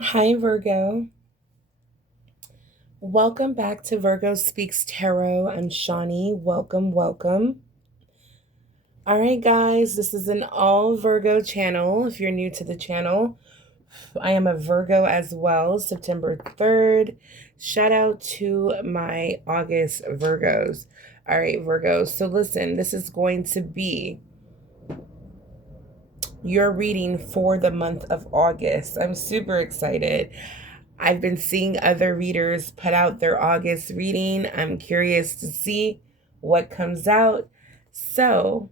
Hi, Virgo. Welcome back to Virgo Speaks Tarot. I'm Shawnee. Welcome, welcome. All right, guys, this is an all Virgo channel. If you're new to the channel, I am a Virgo as well, September 3rd. Shout out to my August Virgos. All right, Virgos. So, listen, this is going to be your reading for the month of August. I'm super excited. I've been seeing other readers put out their August reading. I'm curious to see what comes out. So,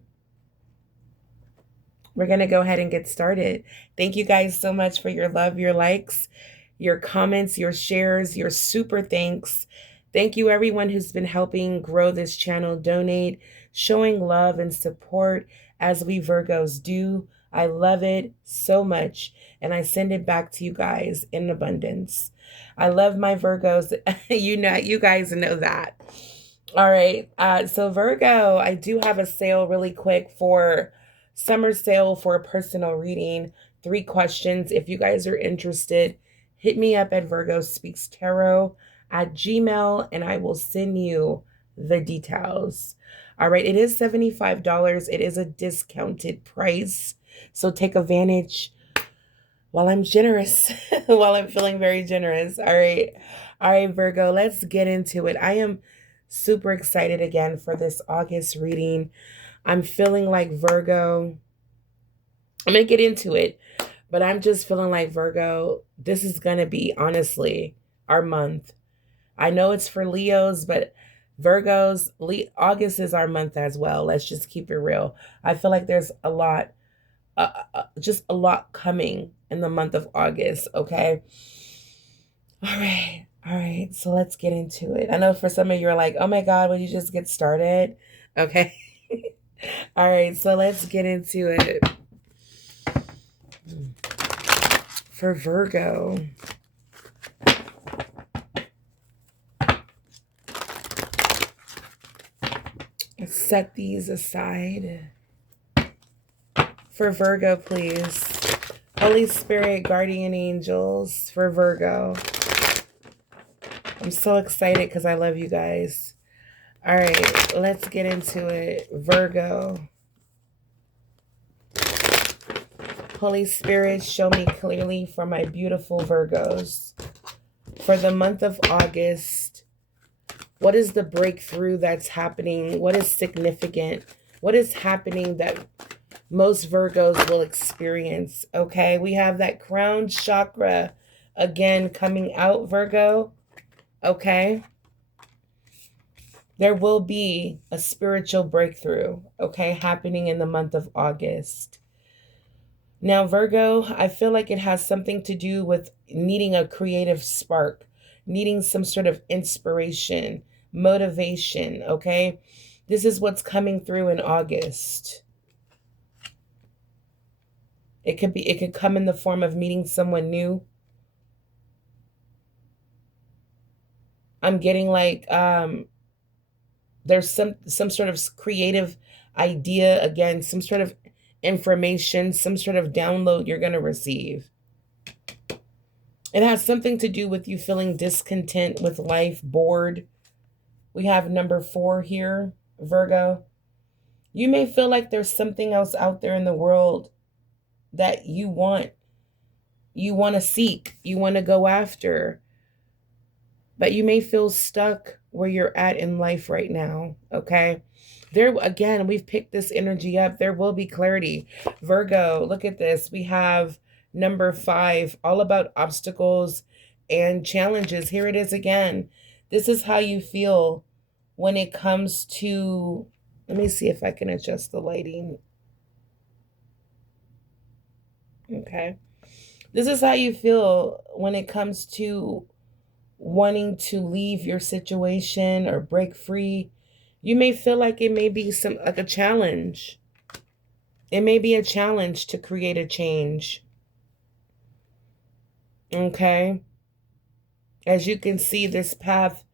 we're going to go ahead and get started. Thank you guys so much for your love, your likes, your comments, your shares, your super thanks. Thank you, everyone who's been helping grow this channel, donate, showing love and support as we Virgos do. I love it so much, and I send it back to you guys in abundance. I love my Virgos. You guys know that. All right. So Virgo, I do have a sale really quick for summer sale for a personal reading. 3 questions. If you guys are interested, hit me up at Virgo Speaks Tarot at Gmail and I will send you the details. All right. It is $75. It is a discounted price. So take advantage while I'm generous, while I'm feeling very generous. All right. All right, Virgo, let's get into it. I am super excited again for this August reading. I'm feeling like Virgo. I'm going to get into it, but I'm just feeling like Virgo, this is going to be honestly our month. I know it's for Leos, but August is our month as well. Let's just keep it real. I feel like there's just a lot coming in the month of August, okay? All right. All right. So let's get into it. I know for some of you are like, oh my God, would you just get started? Okay. All right. So let's get into it. For Virgo, let's set these aside. For Virgo, please. Holy Spirit, guardian angels for Virgo. I'm so excited because I love you guys. All right, let's get into it. Virgo. Holy Spirit, show me clearly for my beautiful Virgos. For the month of August, what is the breakthrough that's happening? What is significant? What is happening that most Virgos will experience? Okay, we have that crown chakra again coming out, Virgo. Okay, there will be a spiritual breakthrough, okay, happening in the month of August. Now, Virgo, I feel like it has something to do with needing a creative spark, needing some sort of inspiration, motivation, okay? This is what's coming through in August. It could come in the form of meeting someone new. I'm getting like there's some sort of creative idea again, some sort of information, some sort of download you're going to receive. It has something to do with you feeling discontent with life, bored. We have number 4 here, Virgo. You may feel like there's something else out there in the world that you want to seek, you want to go after, but you may feel stuck where you're at in life right now, okay? There again, we've picked this energy up. There will be clarity. Virgo, look at this. We have number 5, all about obstacles and challenges. Here it is again. This is how you feel when it comes to, let me see if I can adjust the lighting. Okay. This is how you feel when it comes to wanting to leave your situation or break free. You may feel like it may be some like a challenge. It may be a challenge to create a change. Okay? As you can see, this path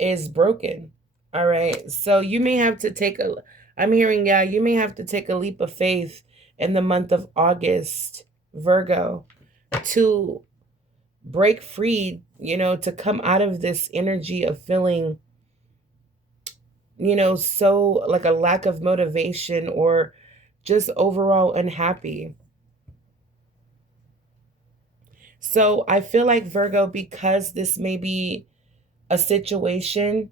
is broken. All right. So you may have to take a, I'm hearing, yeah, you may have to take a leap of faith in the month of August, Virgo, to break free, to come out of this energy of feeling, so like a lack of motivation or just overall unhappy. So I feel like Virgo, because this may be a situation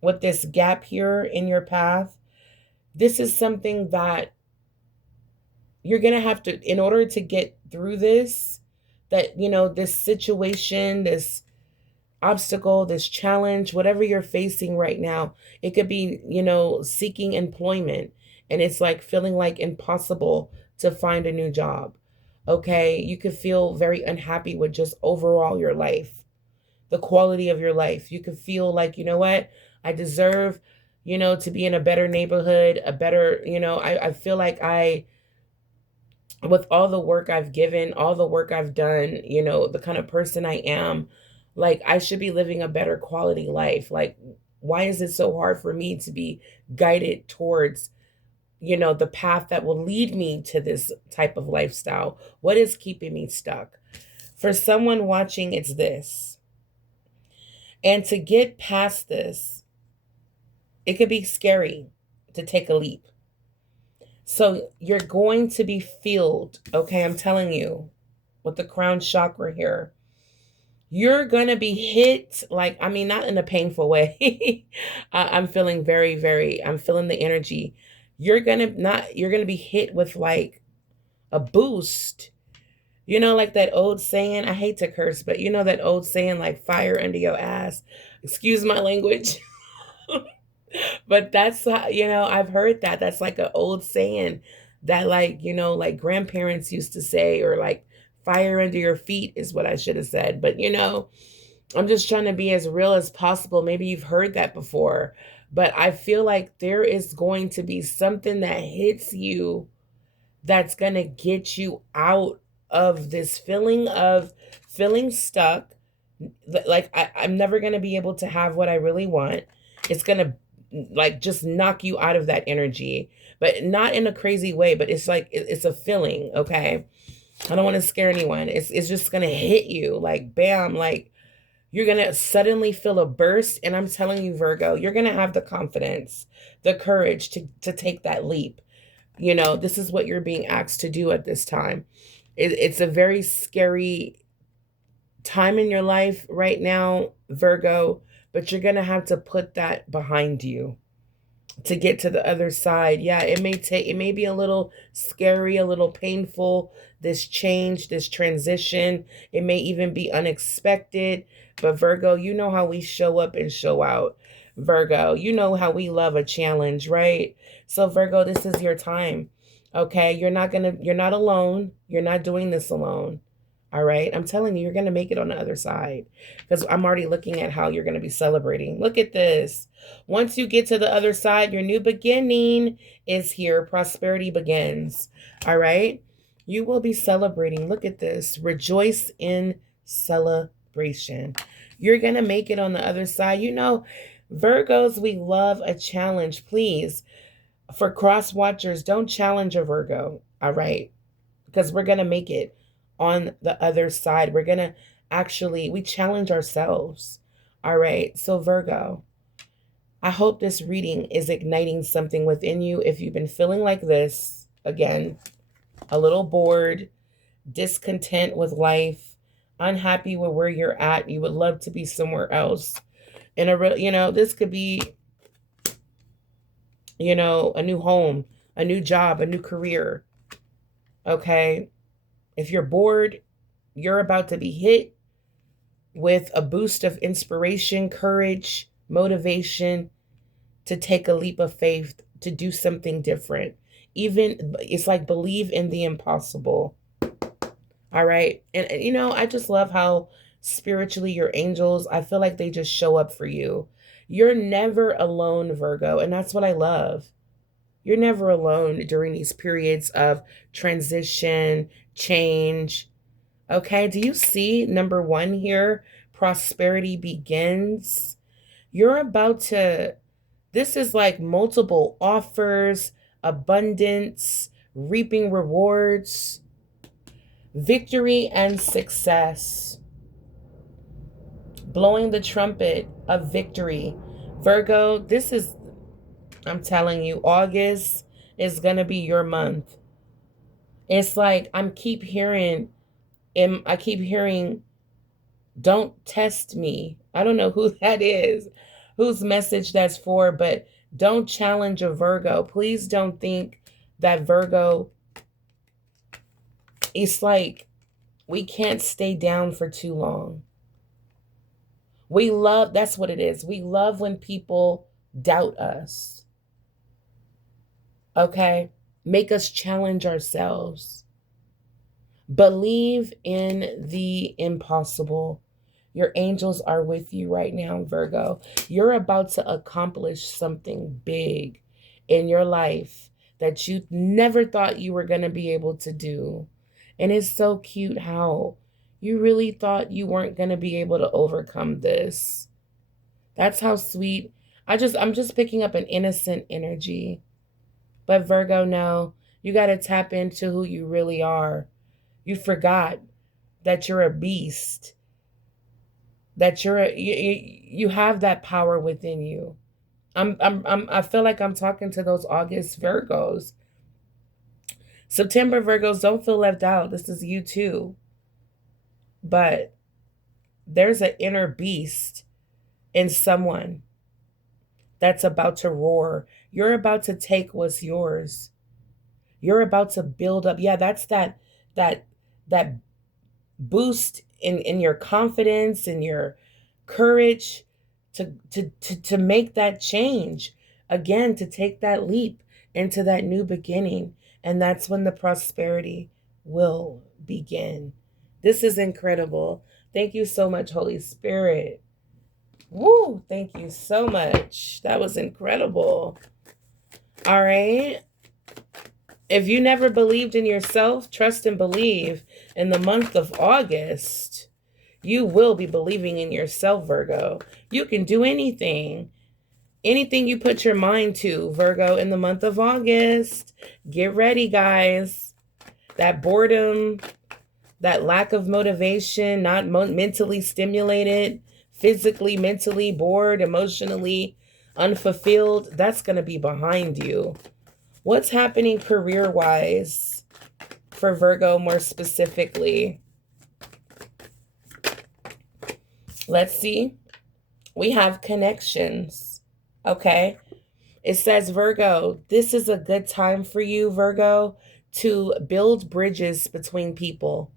with this gap here in your path, this is something that you're going to have to, in order to get through this, that, this situation, this obstacle, this challenge, whatever you're facing right now, it could be, seeking employment and it's like feeling like impossible to find a new job. Okay. You could feel very unhappy with just overall your life, the quality of your life. You could feel like, you know what? I deserve, to be in a better neighborhood, a better, I feel like with all the work I've given, all the work I've done, the kind of person I am, like I should be living a better quality life. Like, why is it so hard for me to be guided towards, the path that will lead me to this type of lifestyle? What is keeping me stuck? For someone watching, it's this. And to get past this, it could be scary to take a leap. So you're going to be filled, okay? I'm telling you, with the crown chakra here. You're going to be hit, like, I mean, not in a painful way. I'm feeling I'm feeling the energy. You're going to be hit with like a boost. Like that old saying, I hate to curse, but that old saying, like fire under your ass. Excuse my language. But that's how, I've heard that. That's like an old saying that, like, like grandparents used to say, or like fire under your feet is what I should have said. But, I'm just trying to be as real as possible. Maybe you've heard that before, but I feel like there is going to be something that hits you that's going to get you out of this feeling of feeling stuck. Like, I'm never going to be able to have what I really want. It's going to like just knock you out of that energy, but not in a crazy way, but it's like, it's a feeling. Okay. I don't want to scare anyone. It's just going to hit you like bam, like you're going to suddenly feel a burst. And I'm telling you, Virgo, you're going to have the confidence, the courage to take that leap. This is what you're being asked to do at this time. It's a very scary time in your life right now, Virgo, but you're going to have to put that behind you to get to the other side. Yeah, it may be a little scary, a little painful, this change, this transition. It may even be unexpected, but Virgo, you know how we show up and show out. Virgo, you know how we love a challenge, right? So Virgo, this is your time. Okay, you're not alone. You're not doing this alone. All right. I'm telling you, you're going to make it on the other side, because I'm already looking at how you're going to be celebrating. Look at this. Once you get to the other side, your new beginning is here. Prosperity begins. All right. You will be celebrating. Look at this. Rejoice in celebration. You're going to make it on the other side. Virgos, we love a challenge. Please, for cross watchers, don't challenge a Virgo. All right. Because we're going to make it on the other side. We're going to we challenge ourselves. All right. So Virgo, I hope this reading is igniting something within you. If you've been feeling like this, again, a little bored, discontent with life, unhappy with where you're at, you would love to be somewhere else. This could be, a new home, a new job, a new career. Okay. If you're bored, you're about to be hit with a boost of inspiration, courage, motivation to take a leap of faith, to do something different. Even it's like believe in the impossible. All right. And I just love how spiritually your angels, I feel like they just show up for you. You're never alone, Virgo. And that's what I love. You're never alone during these periods of transition, change. Okay, do you see number 1 here? Prosperity begins. You're about to, this is like multiple offers, abundance, reaping rewards. Victory and success. Blowing the trumpet of victory. Virgo, this is, I'm telling you, August is going to be your month. It's like I keep hearing, don't test me. I don't know who that is, whose message that's for, but don't challenge a Virgo. Please don't think that Virgo, it's like we can't stay down for too long. We love, that's what it is. We love when people doubt us. Okay? Make us challenge ourselves. Believe in the impossible. Your angels are with you right now, Virgo. You're about to accomplish something big in your life that you never thought you were going to be able to do. And it's so cute how you really thought you weren't going to be able to overcome this. That's how sweet. I'm just picking up an innocent energy. But Virgo, no, you got to tap into who you really are. You forgot that you're a beast, that you have that power within you. I feel like I'm talking to those August Virgos. September Virgos, don't feel left out. This is you too. But there's an inner beast in someone that's about to roar. You're about to take what's yours. You're about to build up. Yeah, that's that that boost in your confidence and your courage to make that change again, to take that leap into that new beginning. And that's when the prosperity will begin. This is incredible. Thank you so much, Holy Spirit. Woo, thank you so much. That was incredible. All right. If you never believed in yourself, trust and believe in the month of August. You will be believing in yourself, Virgo. You can do anything. Anything you put your mind to, Virgo, in the month of August. Get ready, guys. That boredom, that lack of motivation, not mentally stimulated, physically, mentally bored, emotionally unfulfilled, that's going to be behind you. What's happening career-wise for Virgo more specifically? Let's see. We have connections. Okay. It says, Virgo, this is a good time for you, Virgo, to build bridges between people.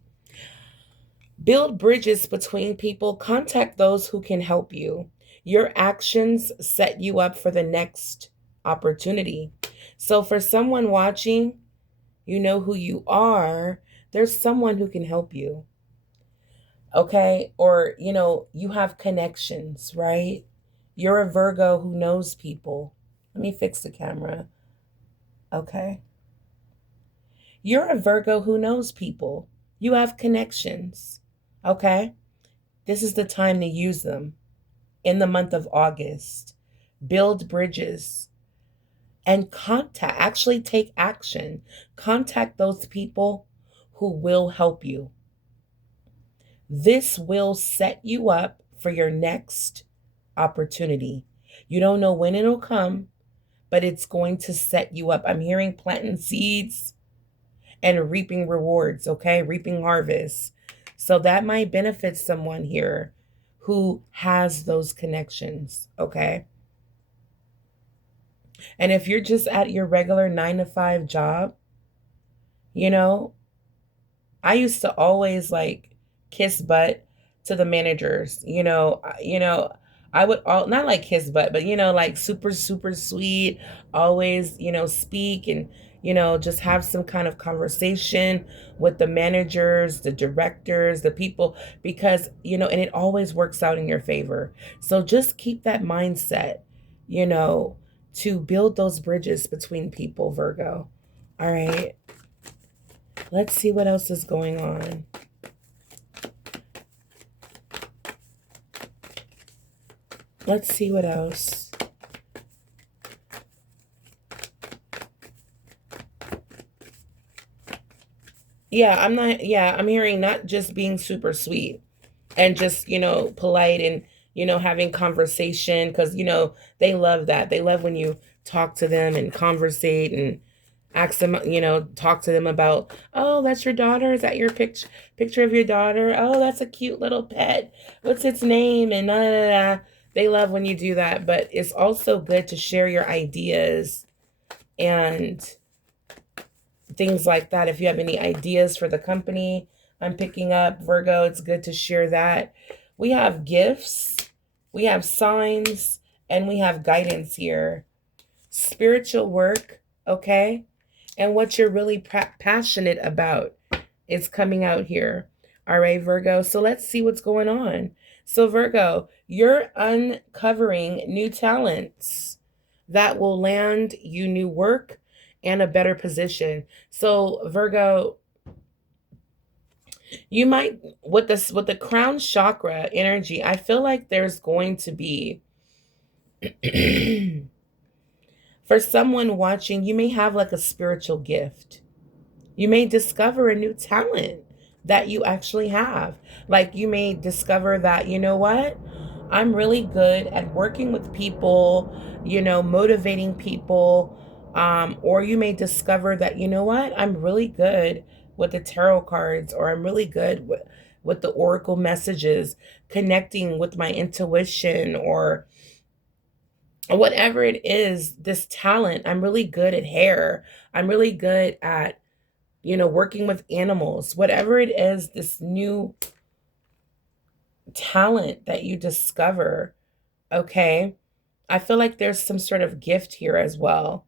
Build bridges between people. Contact those who can help you. Your actions set you up for the next opportunity. So for someone watching, you know who you are. There's someone who can help you. Okay? Or, you have connections, right? You're a Virgo who knows people. Let me fix the camera. Okay. You're a Virgo who knows people. You have connections. Okay? This is the time to use them in the month of August. Build bridges and actually take action. Contact those people who will help you. This will set you up for your next opportunity. You don't know when it'll come, but it's going to set you up. I'm hearing planting seeds and reaping rewards, okay? Reaping harvests. So that might benefit someone here who has those connections, okay? And if you're just at your regular 9-to-5 job, I used to always kiss butt to the managers. I would not like kiss butt, but super super sweet, always, speak and just have some kind of conversation with the managers, the directors, the people, because and it always works out in your favor. So just keep that mindset, to build those bridges between people, Virgo. All right. Let's see what else is going on. Let's see what else. Yeah, I'm hearing not just being super sweet and just, polite and, having conversation because, they love that. They love when you talk to them and conversate and ask them, talk to them about, oh, that's your daughter. Is that your picture of your daughter? Oh, that's a cute little pet. What's its name? And they love when you do that, but it's also good to share your ideas and things like that. If you have any ideas for the company I'm picking up, Virgo, it's good to share that. We have gifts, we have signs, and we have guidance here. Spiritual work, okay? And what you're really passionate about is coming out here. All right, Virgo. So let's see what's going on. So, Virgo, you're uncovering new talents that will land you new work and a better position. So, Virgo, you might with the crown chakra energy, I feel like there's going to be for someone watching, you may have like a spiritual gift. You may discover a new talent that you actually have. Like you may discover that, you know what? I'm really good at working with people, motivating people. Or you may discover that, you know what? I'm really good with the tarot cards, or I'm really good with the oracle messages, connecting with my intuition, or whatever it is, this talent. I'm really good at hair. I'm really good at working with animals, whatever it is, this new talent that you discover, okay? I feel like there's some sort of gift here as well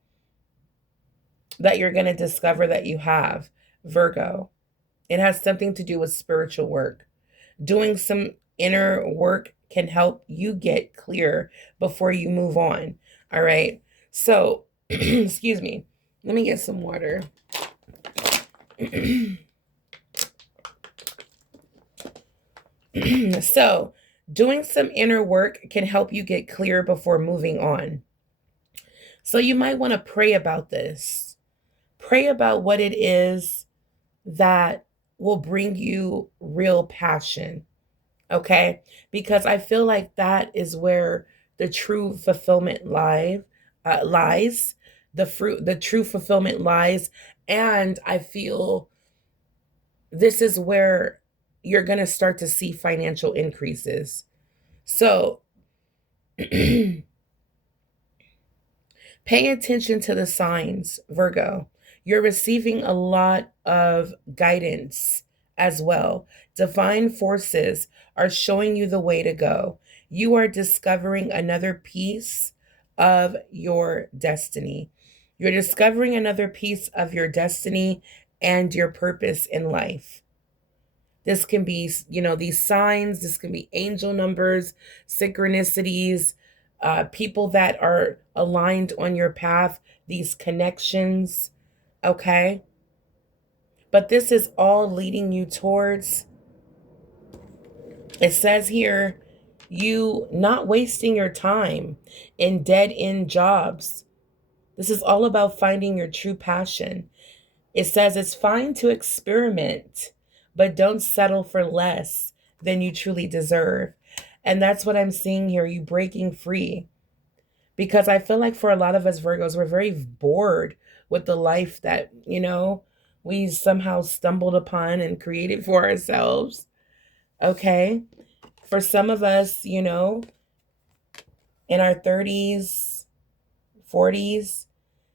that you're going to discover that you have, Virgo. It has something to do with spiritual work. Doing some inner work can help you get clear before you move on, all right? So, excuse me. Let me get some water. So, doing some inner work can help you get clear before moving on. So, you might want to pray about this. Pray about what it is that will bring you real passion, okay? Because I feel like that is where the true fulfillment lies. The true fulfillment lies. And I feel this is where you're going to start to see financial increases. So pay attention to the signs, Virgo. You're receiving a lot of guidance as well. Divine forces are showing you the way to go. You are discovering another piece of your destiny. You're discovering another piece of your destiny and your purpose in life. This can be, these signs, this can be angel numbers, synchronicities, people that are aligned on your path, these connections, okay? But this is all leading you towards, it says here, you not wasting your time in dead end jobs. This is all about finding your true passion. It says it's fine to experiment, but don't settle for less than you truly deserve. And that's what I'm seeing here, you breaking free. Because I feel like for a lot of us Virgos, we're very bored with the life that, we somehow stumbled upon and created for ourselves. Okay? For some of us, in our 30s, 40s,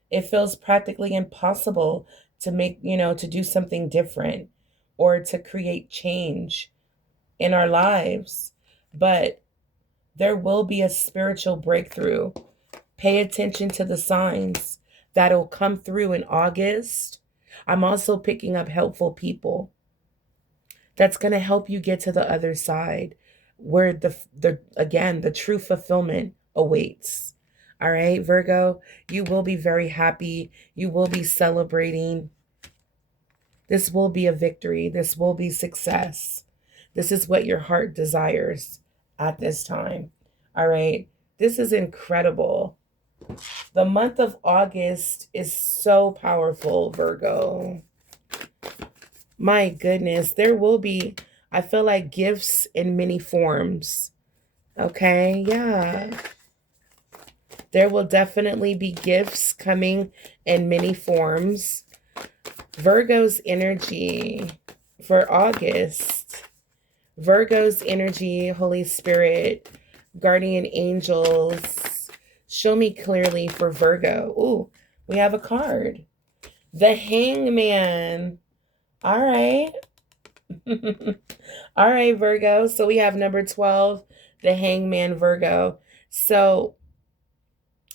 it feels practically impossible to make, to do something different or to create change in our lives. But there will be a spiritual breakthrough. Pay attention to the signs that'll come through in August. I'm also picking up helpful people. That's going to help you get to the other side where the true fulfillment awaits. All right, Virgo, you will be very happy. You will be celebrating. This will be a victory. This will be success. This is what your heart desires at this time. All right. This is incredible. The month of August is so powerful, Virgo. My goodness, there will be, I feel like, gifts in many forms. Okay, yeah. There will definitely be gifts coming in many forms. Virgo's energy for August. Virgo's energy, Holy Spirit, guardian angels. Show me clearly for Virgo. Ooh, we have a card. The Hangman. All right. All right, Virgo. So we have number 12, the Hangman, Virgo. So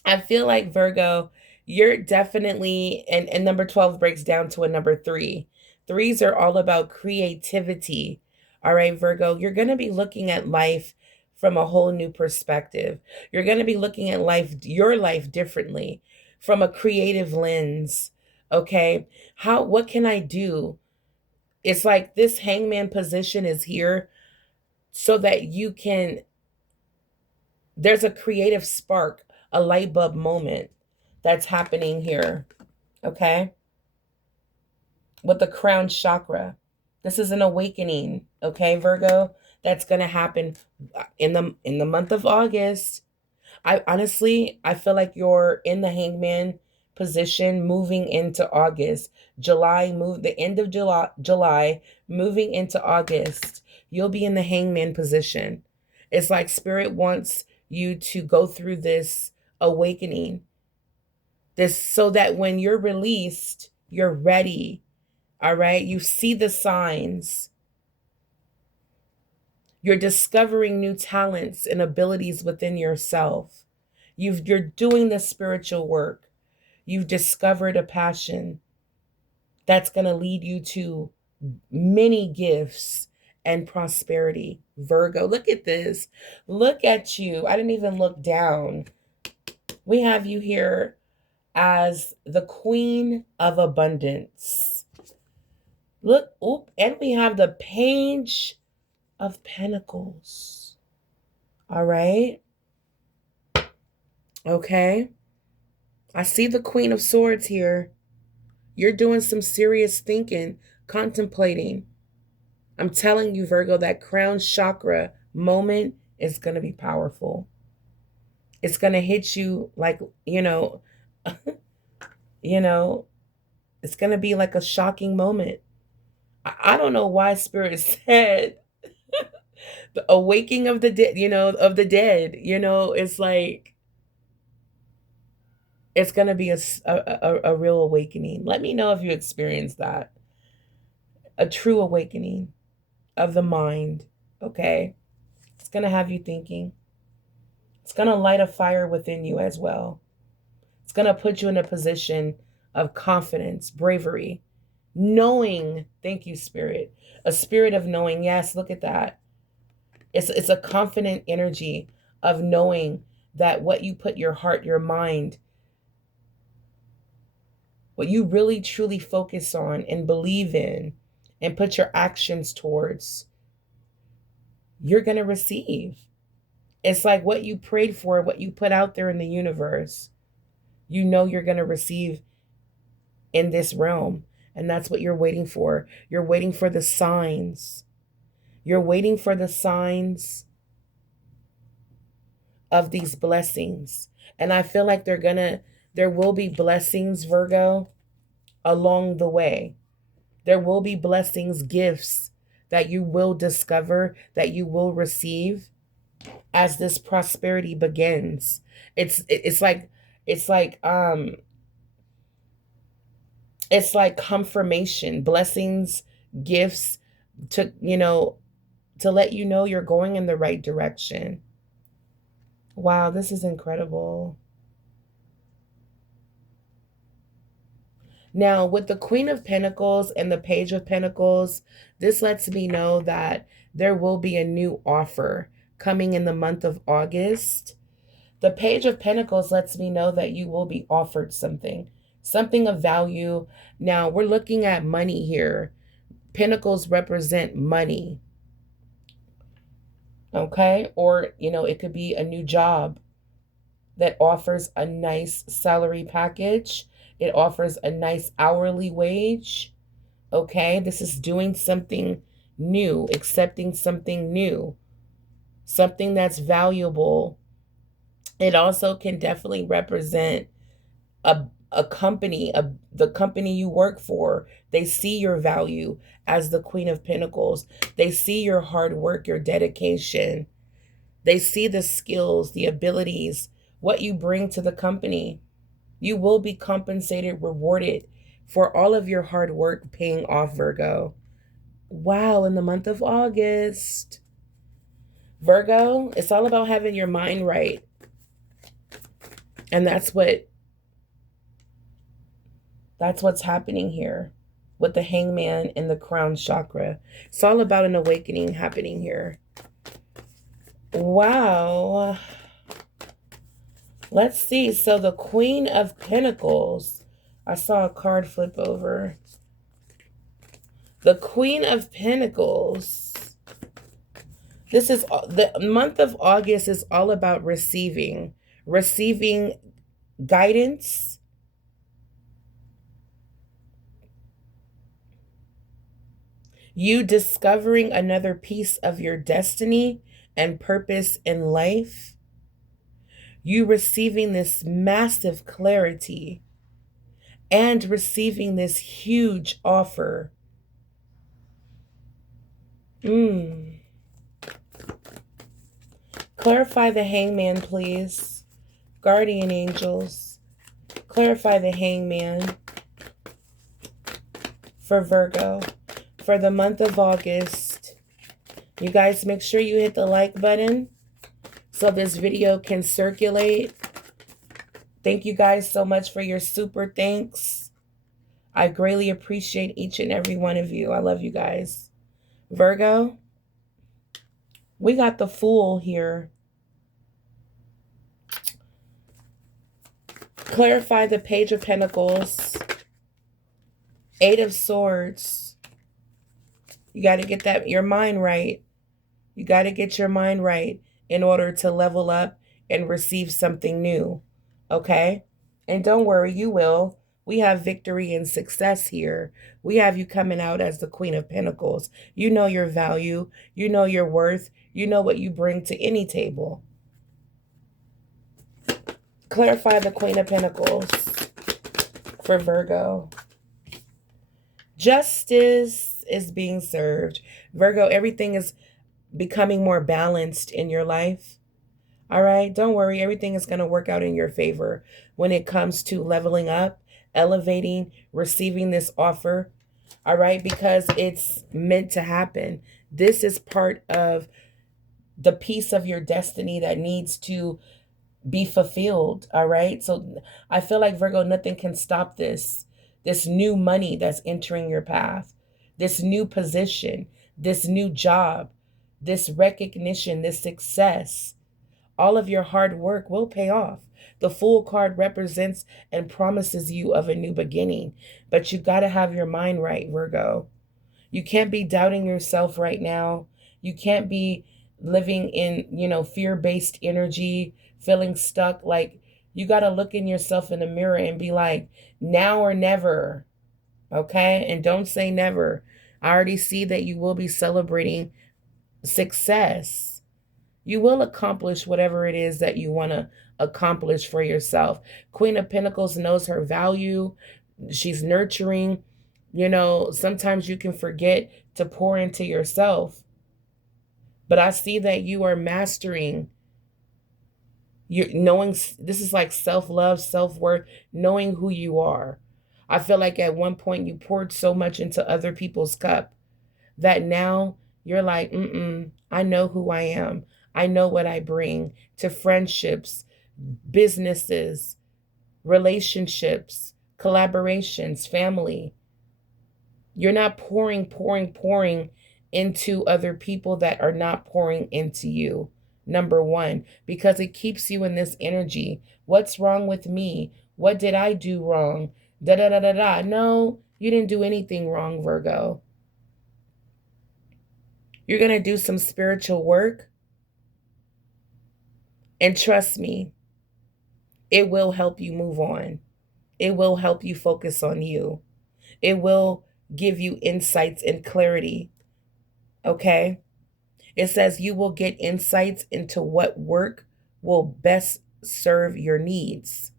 I feel like, Virgo, you're definitely, and number 12 breaks down to a number three. Threes are all about creativity. All right, Virgo, you're going to be looking at life from a whole new perspective. You're going to be looking at life, your life, differently from a creative lens. Okay. What can I do? It's like this hangman position is here so that you can, there's a creative spark, a light bulb moment that's happening here. Okay. With the crown chakra. This is an awakening. Okay, Virgo, that's going to happen in the month of August. I honestly, I feel like you're in the hangman position moving into August. July, move the end of July, moving into August. You'll be in the hangman position. It's like spirit wants you to go through this awakening. This so that when you're released, you're ready. All right? You see the signs. You're discovering new talents and abilities within yourself. You're doing the spiritual work. You've discovered a passion that's going to lead you to many gifts and prosperity. Virgo, look at this. Look at you. I didn't even look down. We have you here as the Queen of Abundance. Look, oop, and we have the Page of Pentacles. All right. Okay. I see the Queen of Swords here. You're doing some serious thinking, contemplating. I'm telling you, Virgo, that crown chakra moment is going to be powerful. It's going to hit you like, you know, it's going to be like a shocking moment. I don't know why Spirit said the awakening of the dead, of the dead, it's like, it's going to be a real awakening. Let me know if you experienced that. A true awakening of the mind, okay? It's going to have you thinking. It's going to light a fire within you as well. It's going to put you in a position of confidence, bravery, knowing. Thank you, Spirit. A spirit of knowing. Yes, look at that. It's a confident energy of knowing that what you put your heart, your mind, what you really truly focus on and believe in and put your actions towards, you're going to receive. It's like what you prayed for, what you put out there in the universe, you're going to receive in this realm. And that's what you're waiting for. You're waiting for the signs. You're waiting for the signs of these blessings. And I feel like there will be blessings, Virgo, along the way. There will be blessings, gifts that you will discover, that you will receive as this prosperity begins. It's like it's like confirmation, blessings, gifts to to let you know you're going in the right direction. Wow, this is incredible. Now, with the Queen of Pentacles and the Page of Pentacles, this lets me know that there will be a new offer coming in the month of August. The Page of Pentacles lets me know that you will be offered something of value. Now, we're looking at money here. Pentacles represent money. Okay? Or, it could be a new job that offers a nice salary package. It offers a nice hourly wage. Okay, this is doing something new, accepting something new, something that's valuable. It also can definitely represent a company, the company you work for. They see your value as the Queen of Pentacles. They see your hard work, your dedication. They see the skills, the abilities, what you bring to the company. You will be compensated, rewarded for all of your hard work paying off, Virgo. Wow, in the month of August. Virgo, it's all about having your mind right. And that's what's happening here with the hangman and the crown chakra. It's all about an awakening happening here. Wow. Let's see. So the Queen of Pentacles. I saw a card flip over. The Queen of Pentacles. This is the month of August is all about receiving guidance, you discovering another piece of your destiny and purpose in life, you receiving this massive clarity and receiving this huge offer. Clarify the hangman, please. Guardian angels, clarify the hangman for Virgo for the month of August. You guys make sure you hit the like button so this video can circulate. Thank you guys so much for your super thanks. I greatly appreciate each and every one of you. I love you guys. Virgo, we got the Fool here. Clarify the Page of Pentacles. 8 of Swords. You got to get your mind right. You got to get your mind right in order to level up and receive something new. Okay? And don't worry, you will. We have victory and success here. We have you coming out as the Queen of Pentacles. You know your value. You know your worth. You know what you bring to any table. Clarify the Queen of Pentacles for Virgo. Justice is being served. Virgo, everything is becoming more balanced in your life. All right, don't worry. Everything is going to work out in your favor when it comes to leveling up, elevating, receiving this offer. All right, because it's meant to happen. This is part of the piece of your destiny that needs to be fulfilled. All right, so I feel like, Virgo, nothing can stop this new money that's entering your path, this new position, this new job, this recognition, this success. All of your hard work will pay off. The Fool card represents and promises you of a new beginning, but you got to have your mind right, Virgo. You can't be doubting yourself right now. You can't be living in, fear-based energy, feeling stuck. Like, you got to look in yourself in the mirror and be like, now or never. Okay? And don't say never. I already see that you will be celebrating success. You will accomplish whatever it is that you want to accomplish for yourself. Queen of Pentacles knows her value. She's nurturing. Sometimes you can forget to pour into yourself. But I see that you are mastering. You're knowing, this is like self-love, self-worth, knowing who you are. I feel like at one point you poured so much into other people's cup that now you're like, I know who I am. I know what I bring to friendships, businesses, relationships, collaborations, family. You're not pouring into other people that are not pouring into you. Number one, because it keeps you in this energy. What's wrong with me? What did I do wrong? Da da da da da. No, you didn't do anything wrong, Virgo. You're going to do some spiritual work. And trust me, it will help you move on. It will help you focus on you. It will give you insights and clarity. Okay? It says you will get insights into what work will best serve your needs.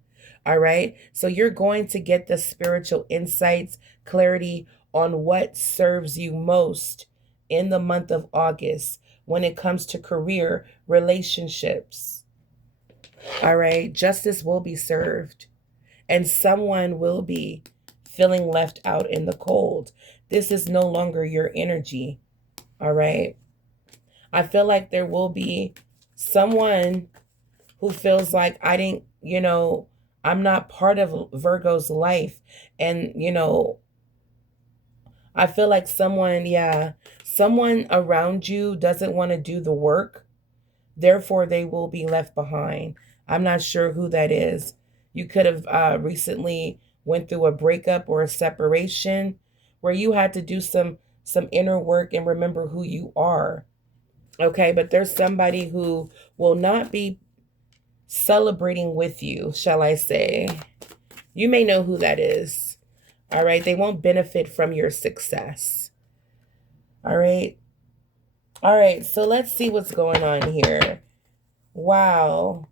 All right. So you're going to get the spiritual insights, clarity on what serves you most in the month of August when it comes to career, relationships. All right. Justice will be served, and someone will be feeling left out in the cold. This is no longer your energy. All right. I feel like there will be someone who feels like I'm not part of Virgo's life. And, I feel like someone around you doesn't want to do the work. Therefore, they will be left behind. I'm not sure who that is. You could have recently went through a breakup or a separation where you had to do some inner work and remember who you are. Okay, but there's somebody who will not be celebrating with you, shall I say. You may know who that is. All right, they won't benefit from your success. All right. All right, so let's see what's going on here. Wow.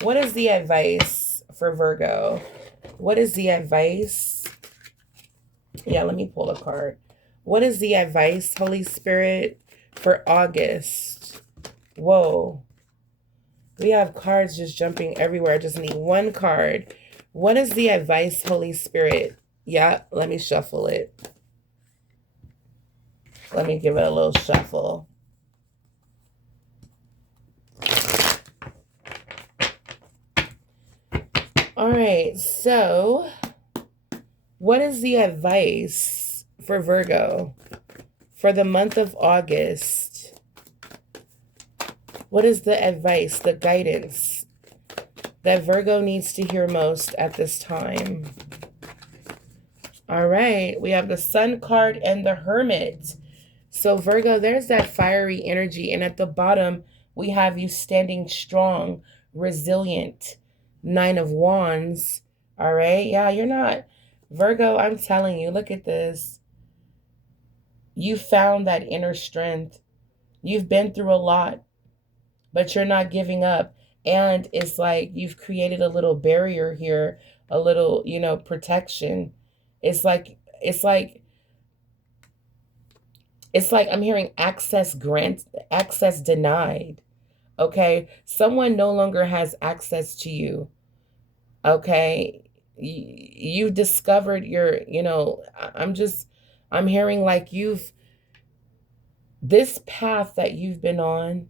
What is the advice for Virgo? What is the advice? Yeah, let me pull a card. What is the advice, Holy Spirit, for August? Whoa. We have cards just jumping everywhere. I just need one card. What is the advice, Holy Spirit? Yeah, let me shuffle it. Let me give it a little shuffle. All right, so what is the advice for Virgo for the month of August? What is the advice, the guidance that Virgo needs to hear most at this time? All right, we have the Sun card and the Hermit. So Virgo, there's that fiery energy. And at the bottom, we have you standing strong, resilient. Nine of Wands. All right. Yeah, you're not. Virgo, I'm telling you, look at this. You found that inner strength. You've been through a lot, but you're not giving up. And it's like you've created a little barrier here, a little, protection. It's like, it's like, it's like I'm hearing access denied. Okay. Someone no longer has access to you. Okay. You discovered I'm hearing like this path that you've been on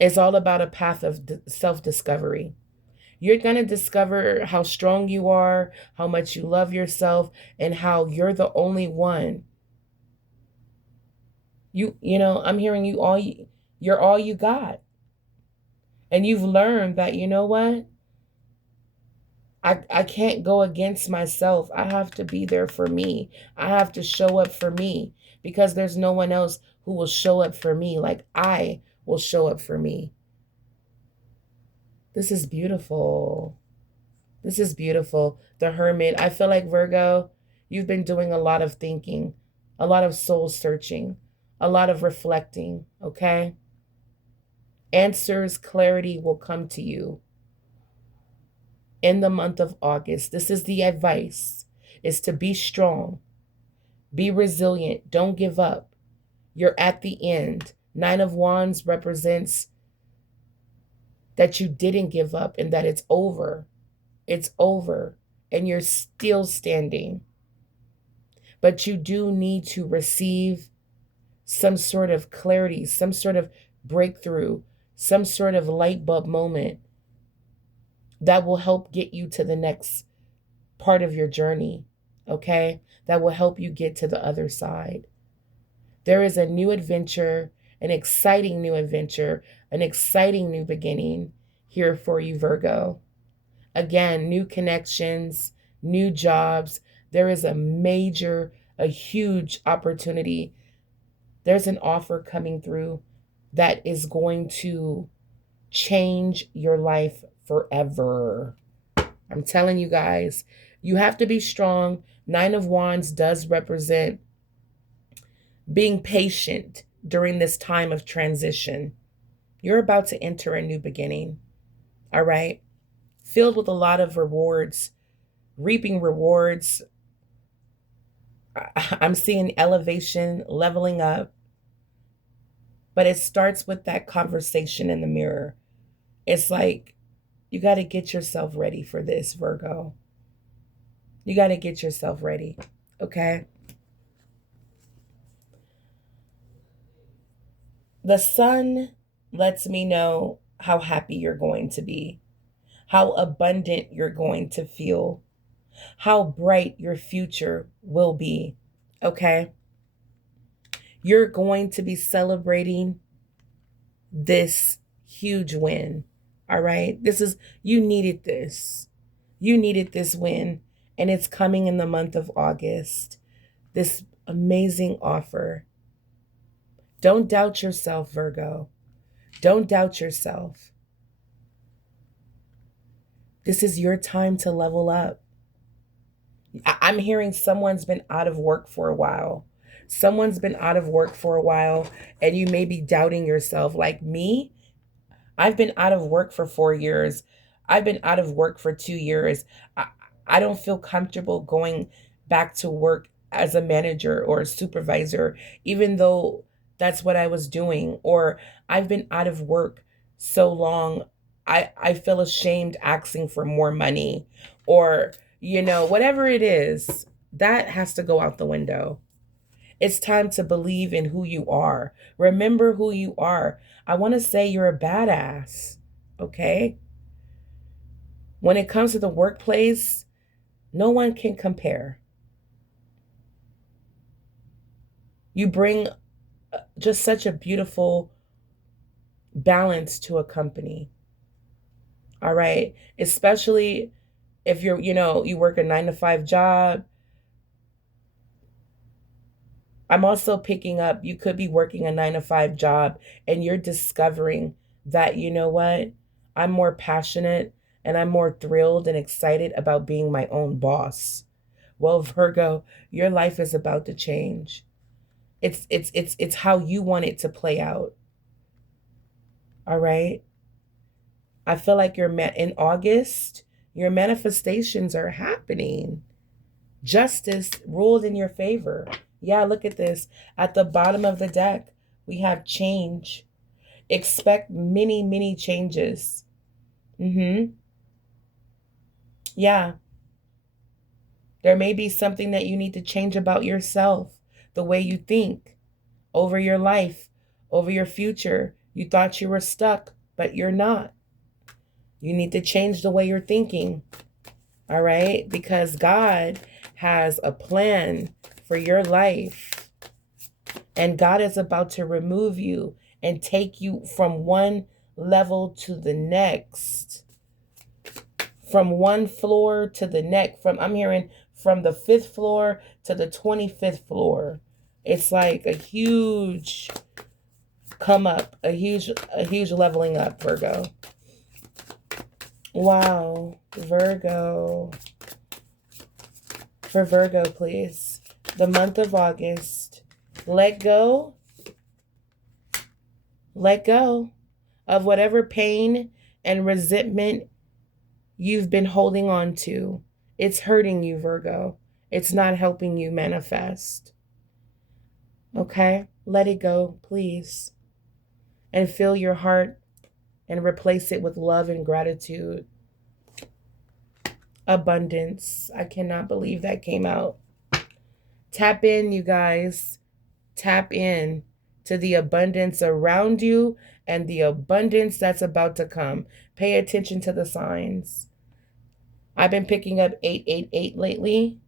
is all about a path of self-discovery. You're going to discover how strong you are, how much you love yourself, and how you're the only one. I'm hearing you're all you got. And you've learned that, you know what? I can't go against myself. I have to be there for me. I have to show up for me because there's no one else who will show up for me like I will show up for me. This is beautiful. This is beautiful. The Hermit. I feel like Virgo, you've been doing a lot of thinking, a lot of soul searching, a lot of reflecting, okay? Answers, clarity will come to you in the month of August. This is the advice, is to be strong, be resilient, don't give up. You're at the end. Nine of Wands represents that you didn't give up and that it's over. It's over and you're still standing. But you do need to receive some sort of clarity, some sort of breakthrough, some sort of light bulb moment that will help get you to the next part of your journey, okay? That will help you get to the other side. There is a new adventure, an exciting new adventure, an exciting new beginning here for you, Virgo. Again, new connections, new jobs. There is a huge opportunity. There's an offer coming through that is going to change your life forever. I'm telling you guys, You have to be strong. Nine of Wands does represent being patient during this time of transition. You're about to enter a new beginning, all right? Filled with a lot of rewards, reaping rewards. I'm seeing elevation, leveling up, but it starts with that conversation in the mirror. It's like, you got to get yourself ready for this, Virgo. You got to get yourself ready, okay? The sun lets me know how happy you're going to be, how abundant you're going to feel, how bright your future will be, okay? You're going to be celebrating this huge win, all right? You needed this. You needed this win, and it's coming in the month of August. This amazing offer. Don't doubt yourself, Virgo. Don't doubt yourself. This is your time to level up. I'm hearing someone's been out of work for a while. Someone's been out of work for a while, and you may be doubting yourself. Like me, I've been out of work for 4 years. I've been out of work for 2 years. I don't feel comfortable going back to work as a manager or a supervisor, even though that's what I was doing. Or I've been out of work so long, I feel ashamed asking for more money. Or, whatever it is, that has to go out the window. It's time to believe in who you are. Remember who you are. I want to say you're a badass, okay? When it comes to the workplace, no one can compare. You bring just such a beautiful balance to a company, all right? Especially if you work a 9-to-5 job. I'm also picking up, you could be working a 9-to-5 job and you're discovering that, you know what? I'm more passionate and I'm more thrilled and excited about being my own boss. Well, Virgo, your life is about to change. It's how you want it to play out. All right? I feel like in August, your manifestations are happening. Justice ruled in your favor. Yeah, look at this. At the bottom of the deck, we have change. Expect many, many changes. Yeah. There may be something that you need to change about yourself, the way you think, over your life, over your future. You thought you were stuck, but you're not. You need to change the way you're thinking. All right? Because God has a plan for your life. And God is about to remove you and take you from one level to the next. From one floor to the next. I'm hearing from the 5th floor to the 25th floor. It's like a huge come up, a huge leveling up, Virgo. Wow, Virgo. For Virgo, please. The month of August. Let go. Let go of whatever pain and resentment you've been holding on to. It's hurting you, Virgo. It's not helping you manifest. Okay? Let it go, please. And fill your heart and replace it with love and gratitude. Abundance. I cannot believe that came out. Tap in, you guys. Tap in to the abundance around you and the abundance that's about to come. Pay attention to the signs. I've been picking up 888 lately.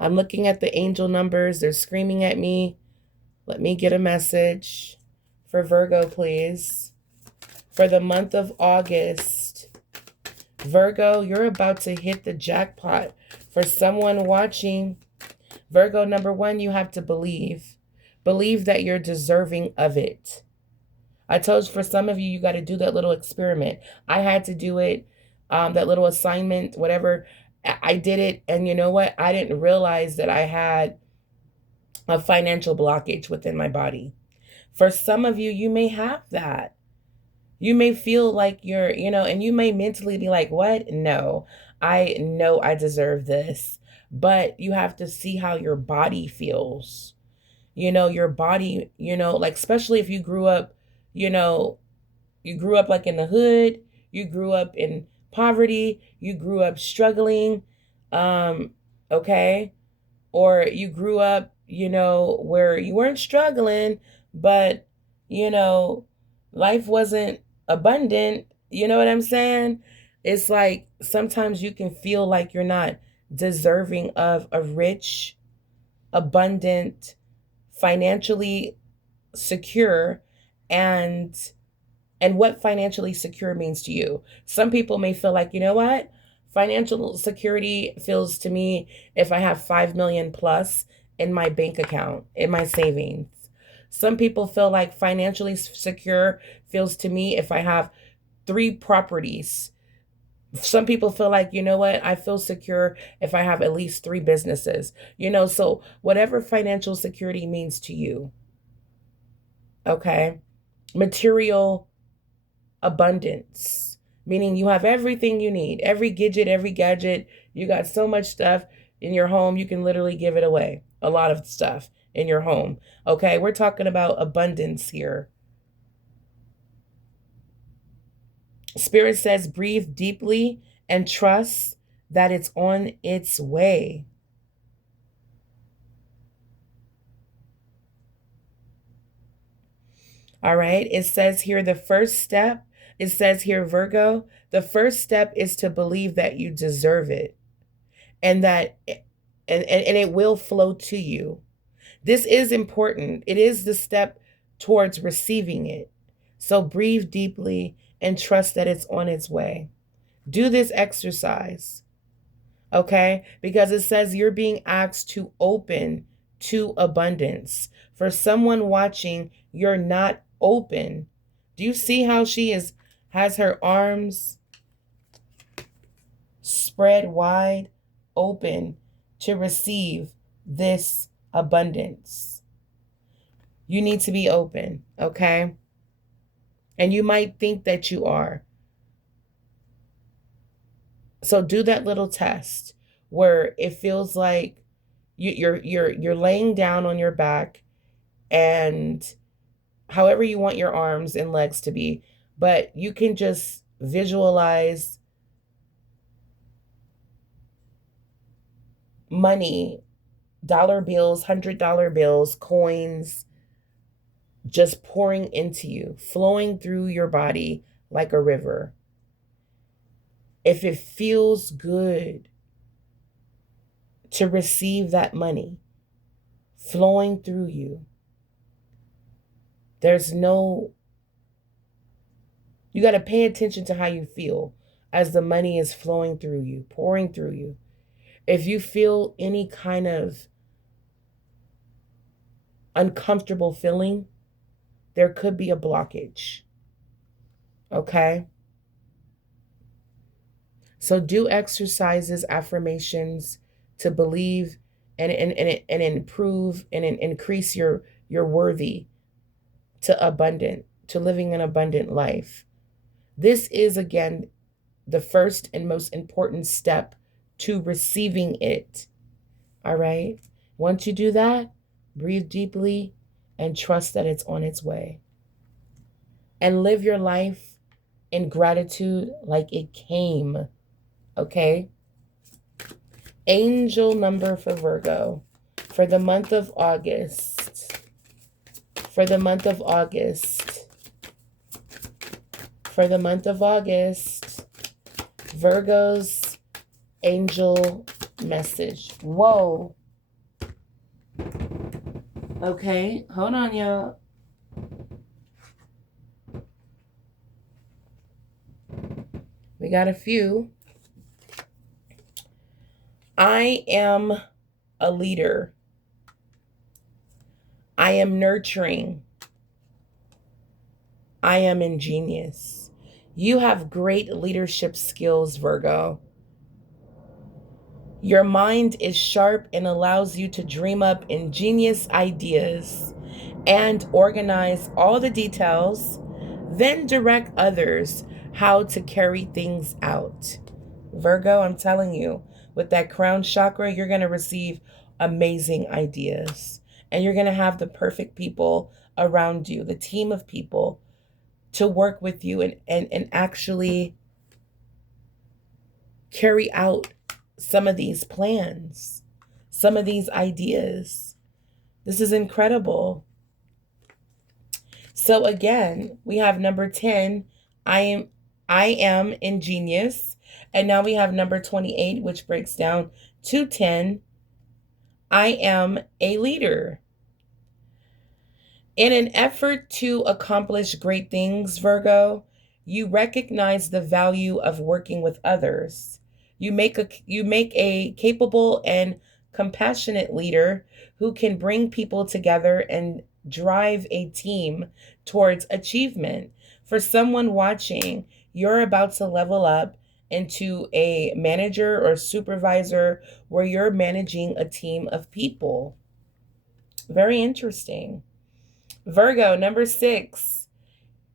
I'm looking at the angel numbers. They're screaming at me. Let me get a message for Virgo, please. For the month of August, Virgo, you're about to hit the jackpot. For someone watching, Virgo, number one, you have to believe. Believe that you're deserving of it. I told you, for some of you, you got to do that little experiment. I had to do it, that little assignment, whatever. I did it, and you know what? I didn't realize that I had a financial blockage within my body. For some of you, you may have that. You may feel like you're, and you may mentally be like, what? No, I know I deserve this. But you have to see how your body feels. Your body, like, especially if you grew up, you know, you grew up like in the hood, you grew up in poverty, you grew up struggling, um, okay? Or you grew up, where you weren't struggling, but, you know, life wasn't abundant. You know what I'm saying? It's like sometimes you can feel like you're not deserving of a rich, abundant, financially secure, and what financially secure means to you. Some people may feel like, you know what? Financial security feels to me if I have 5 million plus in my bank account, in my savings. Some people feel like financially secure feels to me if I have 3 properties. Some people feel like, you know what? I feel secure if I have at least 3 businesses. So whatever financial security means to you, okay? Material abundance, meaning you have everything you need, every gadget, you got so much stuff in your home, you can literally give it away. A lot of stuff in your home. Okay, we're talking about abundance here. Spirit says breathe deeply and trust that it's on its way. All right, it says here Virgo, the first step is to believe that you deserve it, and that and it will flow to you. This is important. It is the step towards receiving it. So breathe deeply and trust that it's on its way. Do this exercise, okay? Because it says you're being asked to open to abundance. For someone watching, you're not open. Do you see how has her arms spread wide open to receive this abundance? You need to be open, okay? And you might think that you are. So do that little test where it feels like you're laying down on your back, and however you want your arms and legs to be, but you can just visualize money, dollar bills, $100 bills, coins, just pouring into you, flowing through your body like a river. If it feels good to receive that money flowing through you, you got to pay attention to how you feel as the money is flowing through you, pouring through you. If you feel any kind of uncomfortable feeling, there could be a blockage. Okay? So do exercises, affirmations to believe and improve and increase your worthy to living an abundant life. This is again the first and most important step to receiving it. All right? Once you do that, breathe deeply and trust that it's on its way. And live your life in gratitude like it came. Okay? Angel number for Virgo for the month of August. For the month of August. For the month of August. Virgo's angel message. Whoa. Okay, hold on, y'all. We got a few. I am a leader. I am nurturing. I am ingenious. You have great leadership skills, Virgo. Your mind is sharp and allows you to dream up ingenious ideas and organize all the details, then direct others how to carry things out. Virgo, I'm telling you, with that crown chakra, you're going to receive amazing ideas. And you're going to have the perfect people around you, the team of people to work with you and actually carry out some of these plans, some of these ideas. This is incredible. So again, we have number 10, I am ingenious. And now we have number 28, which breaks down to 10, I am a leader. In an effort to accomplish great things, Virgo, you recognize the value of working with others. You make a capable and compassionate leader who can bring people together and drive a team towards achievement. For someone watching, you're about to level up into a manager or supervisor where you're managing a team of people. Very interesting. Virgo, number 6,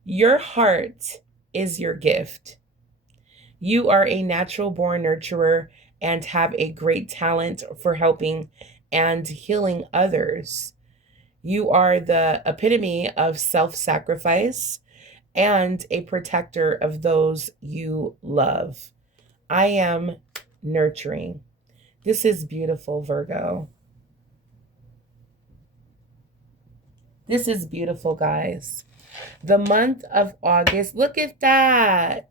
your heart is your gift. You are a natural born nurturer and have a great talent for helping and healing others. You are the epitome of self sacrifice and a protector of those you love. I am nurturing. This is beautiful, Virgo. This is beautiful, guys. The month of August. Look at that.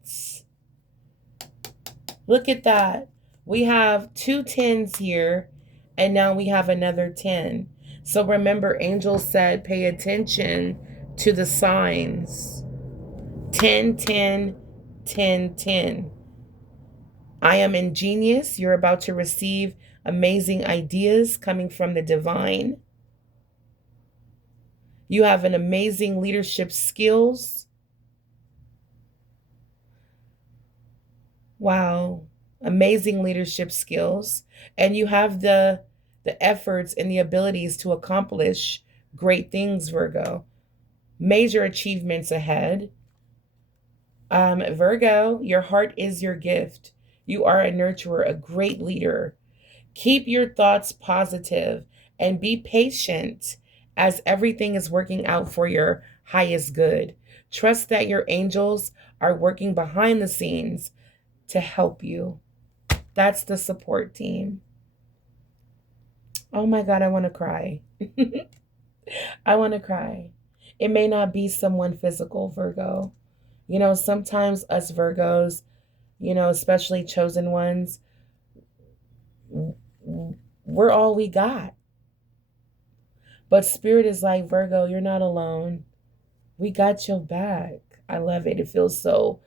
Look at that. We have 2 10s here, and now we have another 10. So remember, Angel said, pay attention to the signs. 10, 10, 10, 10. I am ingenious. You're about to receive amazing ideas coming from the divine. You have an amazing leadership skills. Wow. Amazing leadership skills. And you have the efforts and the abilities to accomplish great things, Virgo. Major achievements ahead. Virgo, your heart is your gift. You are a nurturer, a great leader. Keep your thoughts positive and be patient as everything is working out for your highest good. Trust that your angels are working behind the scenes to help you. That's the support team. Oh my God, I want to cry. I want to cry. It may not be someone physical, Virgo. You know, sometimes us Virgos, you know, especially chosen ones, we're all we got. But Spirit is like, Virgo, you're not alone. We got your back. I love it. It feels so,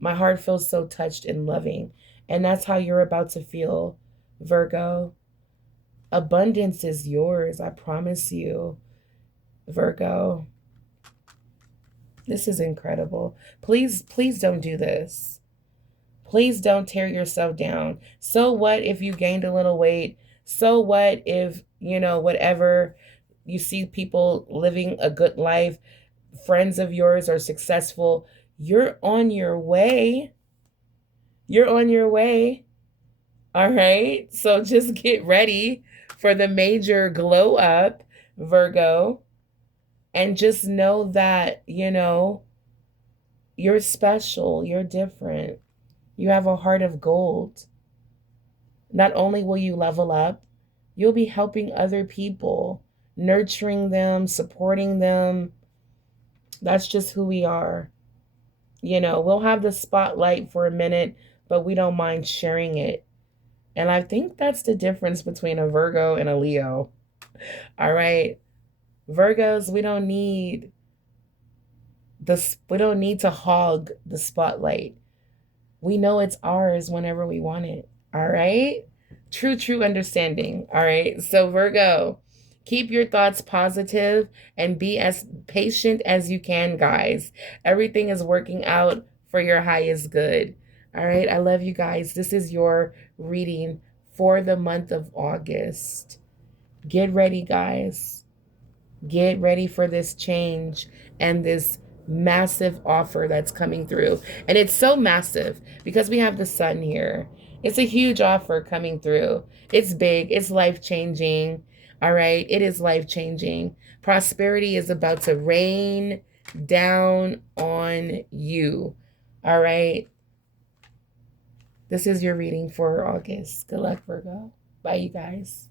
my heart feels so touched and loving. And that's how you're about to feel, Virgo. Abundance is yours. I promise you, Virgo. This is incredible. Please, please don't do this. Please don't tear yourself down. So what if you gained a little weight? So what if, you know, whatever, you see people living a good life, friends of yours are successful. You're on your way. You're on your way. All right. So just get ready for the major glow up, Virgo. And just know that, you know, you're special. You're different. You have a heart of gold. Not only will you level up, you'll be helping other people, nurturing them, supporting them. That's just who we are. You know, we'll have the spotlight for a minute, but we don't mind sharing it. And I think that's the difference between a Virgo and a Leo. All right. Virgos, we don't need to hog the spotlight. We know it's ours whenever we want it. All right? True understanding. All right? So, Virgo, keep your thoughts positive and be as patient as you can, guys. Everything is working out for your highest good. All right? I love you guys. This is your reading for the month of August. Get ready, guys. Get ready for this change and this massive offer that's coming through. And it's so massive because we have the sun here. It's a huge offer coming through. It's big. It's life-changing. All right. It is life-changing. Prosperity is about to rain down on you. All right. This is your reading for August. Good luck, Virgo. Bye, you guys.